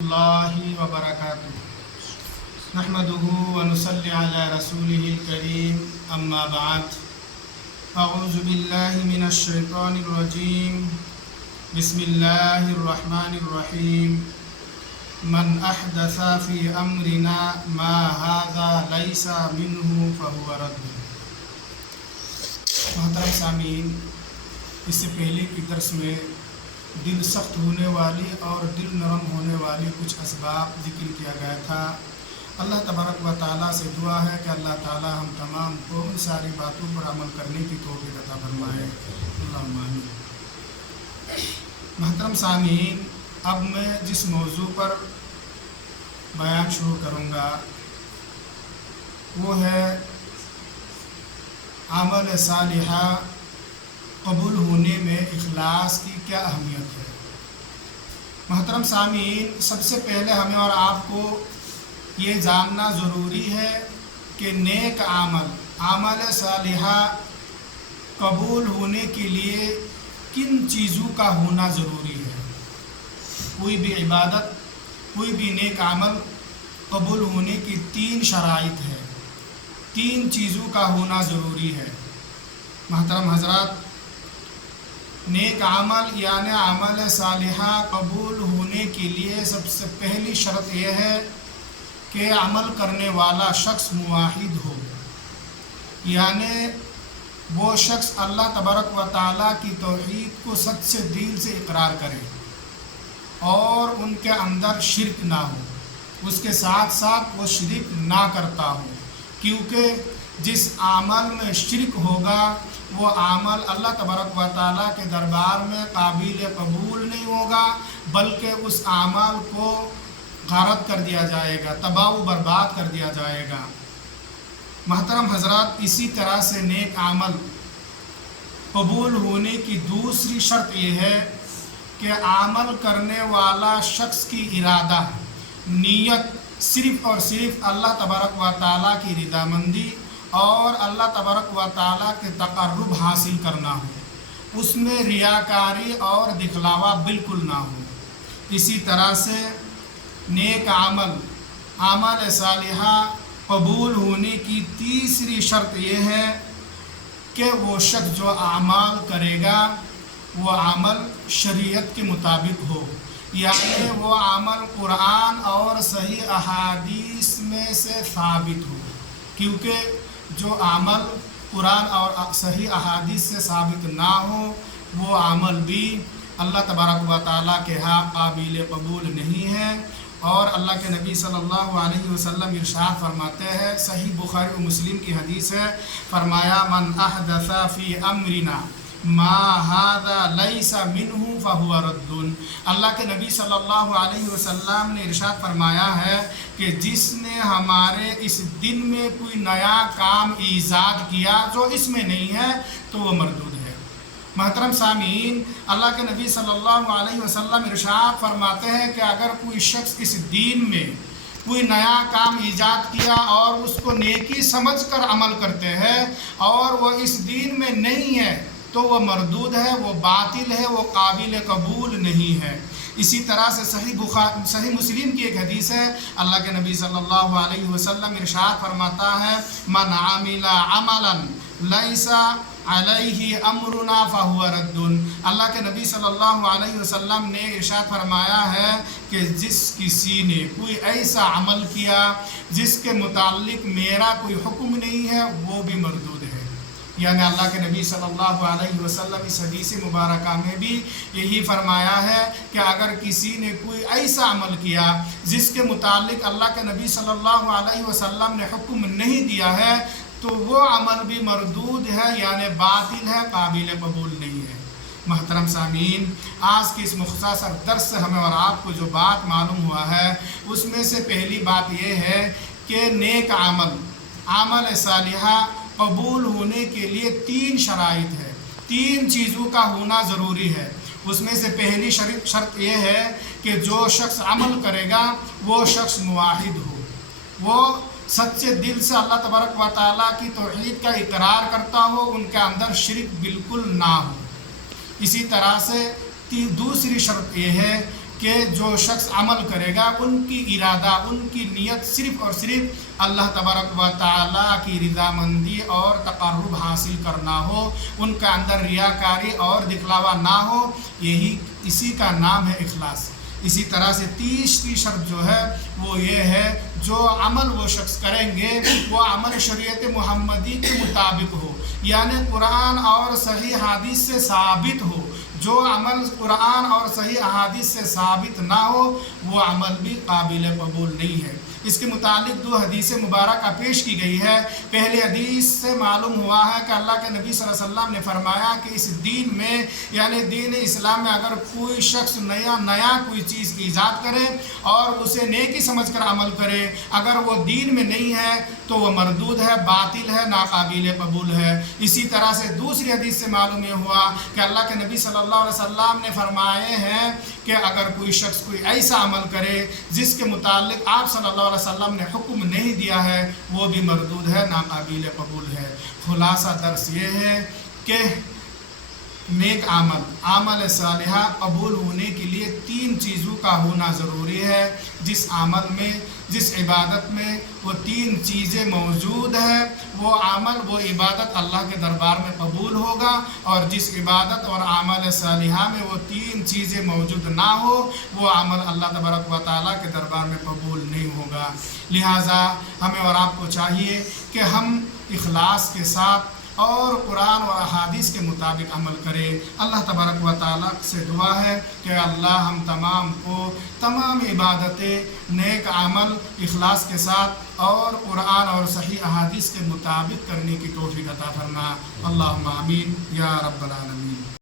اللہ وبرکاتہ نحمدہ ونصلی علی رسولہ الکریم اما بعد اعوذ باللہ من الشیطان الرجیم بسم اللہ الرحمن الرحیم من احدث فی امرنا ما ھذا لیس منہ فہو رد۔ محترم سامعین، اس سے پہلے کی درس میں دل سخت ہونے والی اور دل نرم ہونے والی کچھ اسباب ذکر کیا گیا تھا۔ اللہ تبارک و تعالیٰ سے دعا ہے کہ اللہ تعالیٰ ہم تمام کو ان ساری باتوں پر عمل کرنے کی توفیق عطا فرمائے، اللہم آمین۔ محترم سامعین، اب میں جس موضوع پر بیان شروع کروں گا وہ ہے عمل صالحہ قبول ہونے میں اخلاص کی کیا اہمیت ہے۔ محترم سامعین، سب سے پہلے ہمیں اور آپ کو یہ جاننا ضروری ہے کہ نیک عمل صالحہ قبول ہونے کے لیے کن چیزوں کا ہونا ضروری ہے۔ کوئی بھی عبادت، کوئی بھی نیک عمل قبول ہونے کی 3 شرائط ہے، 3 چیزوں کا ہونا ضروری ہے۔ محترم حضرات، نیک عمل یعنی عمل صالحہ قبول ہونے کے لیے سب سے پہلی شرط یہ ہے کہ عمل کرنے والا شخص موحد ہو، یعنی وہ شخص اللہ تبارک و تعالیٰ کی توحید کو سچے دل سے اقرار کرے اور ان کے اندر شرک نہ ہو، اس کے ساتھ ساتھ وہ شرک نہ کرتا ہو، کیونکہ جس عمل میں شرک ہوگا وہ عمل اللہ تبارک و تعالیٰ کے دربار میں قابل قبول نہیں ہوگا، بلکہ اس عمل کو غارت کر دیا جائے گا، تباہ و برباد کر دیا جائے گا۔ محترم حضرات، اسی طرح سے نیک عمل قبول ہونے کی دوسری شرط یہ ہے کہ عمل کرنے والا شخص کی ارادہ، نیت صرف اور صرف اللہ تبارک و تعالیٰ کی رضامندی اور اللہ تبارک و تعالیٰ کے تقرب حاصل کرنا ہو، اس میں ریاکاری اور دکھلاوا بالکل نہ ہو۔ اسی طرح سے نیک عمل صالحہ قبول ہونے کی تیسری شرط یہ ہے کہ وہ شخص جو اعمال کرے گا وہ عمل شریعت کے مطابق ہو، یعنی وہ عمل قرآن اور صحیح احادیث میں سے ثابت ہو، کیونکہ جو عمل قرآن اور صحیح احادیث سے ثابت نہ ہو وہ عمل بھی اللہ تبارک و تعالیٰ کے ہاں قابل قبول نہیں ہے۔ اور اللہ کے نبی صلی اللہ علیہ وسلم ارشاد فرماتے ہیں، صحیح بخاری و مسلم کی حدیث ہے، فرمایا من احدث فی امرنا ما ھذا لیس منہ فہو رد۔ اللہ کے نبی صلی اللہ علیہ وسلم نے ارشاد فرمایا ہے کہ جس نے ہمارے اس دن میں کوئی نیا کام ایجاد کیا جو اس میں نہیں ہے تو وہ مردود ہے۔ محترم سامعین، اللہ کے نبی صلی اللہ علیہ وسلم ارشاد فرماتے ہیں کہ اگر کوئی شخص اس دین میں کوئی نیا کام ایجاد کیا اور اس کو نیکی سمجھ کر عمل کرتے ہیں اور وہ اس دین میں نہیں ہے تو وہ مردود ہے، وہ باطل ہے، وہ قابل قبول نہیں ہے۔ اسی طرح سے صحیح مسلم کی ایک حدیث ہے، اللہ کے نبی صلی اللہ علیہ وسلم ارشاد فرماتا ہے من عمل عملا لیس علیہ امرنا فہو رد۔ اللہ کے نبی صلی اللہ علیہ وسلم نے ارشاد فرمایا ہے کہ جس کسی نے کوئی ایسا عمل کیا جس کے متعلق میرا کوئی حکم نہیں ہے وہ بھی مردود ہے۔ یعنی اللہ کے نبی صلی اللہ علیہ وسلم اس حدیث مبارکہ میں بھی یہی فرمایا ہے کہ اگر کسی نے کوئی ایسا عمل کیا جس کے متعلق اللہ کے نبی صلی اللہ علیہ وسلم نے حکم نہیں دیا ہے تو وہ عمل بھی مردود ہے، یعنی باطل ہے، قابل قبول نہیں ہے۔ محترم سامعین، آج کے اس مختصر درس سے ہمیں اور آپ کو جو بات معلوم ہوا ہے اس میں سے پہلی بات یہ ہے کہ نیک عمل صالحہ قبول ہونے کے لیے 3 شرائط ہے، 3 چیزوں کا ہونا ضروری ہے۔ اس میں سے پہلی شرط یہ ہے کہ جو شخص عمل کرے گا وہ شخص موحد ہو، وہ سچے دل سے اللہ تبارک و تعالیٰ کی توحید کا اقرار کرتا ہو، ان کے اندر شرک بالکل نہ ہو۔ اسی طرح سے دوسری شرط یہ ہے کہ جو شخص عمل کرے گا ان کی ارادہ، ان کی نیت صرف اور صرف اللہ تبارک و تعالیٰ کی رضامندی اور تقرب حاصل کرنا ہو، ان کا اندر ریاکاری اور دکھلاوا نہ ہو، اسی کا نام ہے اخلاص۔ اسی طرح سے تیسری شرط جو ہے وہ یہ ہے جو عمل وہ شخص کریں گے وہ عمل شریعت محمدی کے مطابق ہو، یعنی قرآن اور صحیح حدیث سے ثابت ہو۔ جو عمل قرآن اور صحیح احادیث سے ثابت نہ ہو وہ عمل بھی قابل قبول نہیں ہے۔ اس کے متعلق 2 حدیث مبارکہ پیش کی گئی ہے۔ پہلی حدیث سے معلوم ہوا ہے کہ اللہ کے نبی صلی اللہ علیہ وسلم نے فرمایا کہ اس دین میں یعنی دین اسلام میں اگر کوئی شخص نیا کوئی چیز ایجاد کرے اور اسے نیکی سمجھ کر عمل کرے، اگر وہ دین میں نہیں ہے تو وہ مردود ہے، باطل ہے، ناقابل قبول ہے۔ اسی طرح سے دوسری حدیث سے معلوم یہ ہوا کہ اللہ کے نبی صلی اللہ علیہ وسلم نے فرمائے ہیں کہ اگر کوئی شخص کوئی ایسا عمل کرے جس کے متعلق آپ صلی اللہ علیہ وسلم نے حکم نہیں دیا ہے وہ بھی مردود ہے، ناقابل قبول ہے۔ خلاصہ درس یہ ہے کہ نیک عمل صالحہ قبول ہونے کے لیے 3 چیزوں کا ہونا ضروری ہے۔ جس عمل میں، جس عبادت میں وہ 3 چیزیں موجود ہیں وہ عمل وہ عبادت اللہ کے دربار میں قبول ہوگا، اور جس عبادت اور عمل صالحہ میں وہ 3 چیزیں موجود نہ ہو وہ عمل اللہ تبارک و تعالیٰ کے دربار میں قبول نہیں ہوگا۔ لہٰذا ہمیں اور آپ کو چاہیے کہ ہم اخلاص کے ساتھ اور قرآن و احادیث کے مطابق عمل کرے۔ اللہ تبارک و تعالیٰ سے دعا ہے کہ اللہ ہم تمام کو تمام عبادتیں نیک عمل اخلاص کے ساتھ اور قرآن اور صحیح احادیث کے مطابق کرنے کی توفیق عطا فرما۔ اللہم آمین یا رب العالمین۔